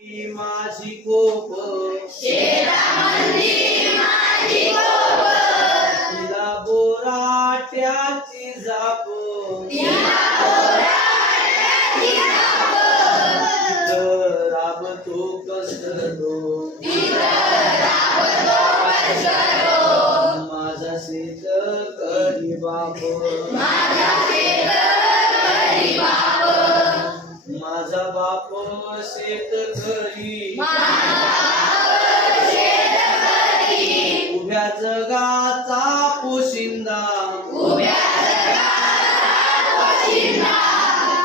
माझी कोप. तिला बोराट्याची जाप. राबतो कसलो माझा शेत करी बाप माझा शेत करी बाप. माझा बाप शेत करी. उभ्या जगाचा पोशिंदा.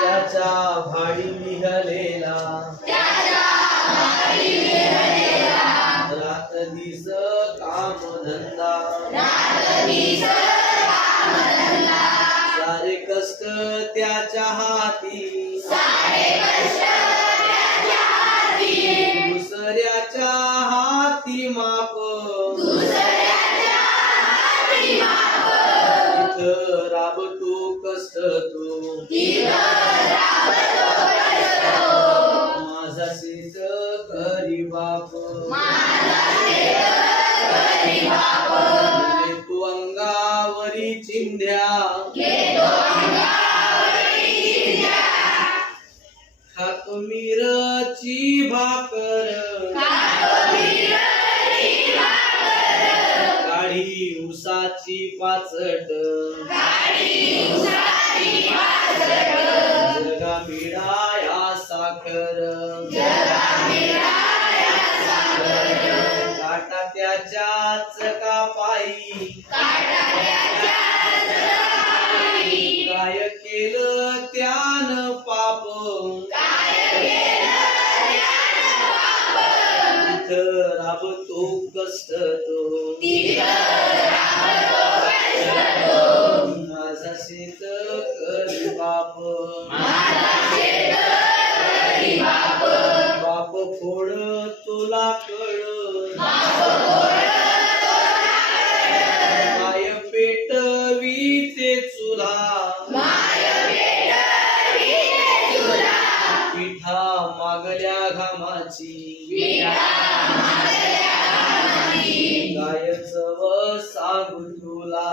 त्याच्या भाडी निघालेला. रात दिस काम धंदा. सारे त्याच्या हाती. दुसऱ्याच्या हाती माप. राबतो कष्ट तो माझा शेत करी बाप. चिंध्या खातो मिरची भाकर. काळी उसाची पाचट जगा मिळाया साखर. काटा त्याच्याच का पायी पाप राबतो कष्ट माझा शेत करी बाप बाप फोड तुला कळ घामाची गायच व सांगू तुला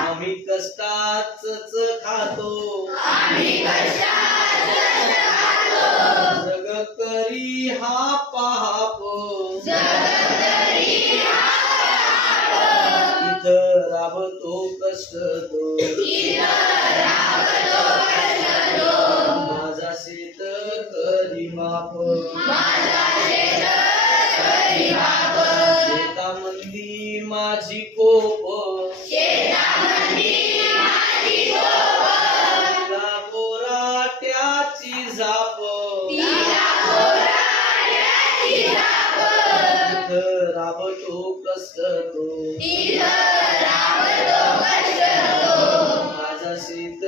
आम्ही कष्टाच खातो. जग करी हा पाप इथं राबतो कष्ट तो बाप शेतामंदी माझी कोप तिला बोराट्याची राबतो कष्ट माझा शेत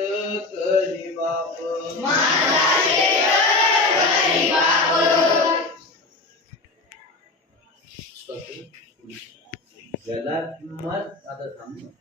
करी बाप. ولكن ماذا تفعلون؟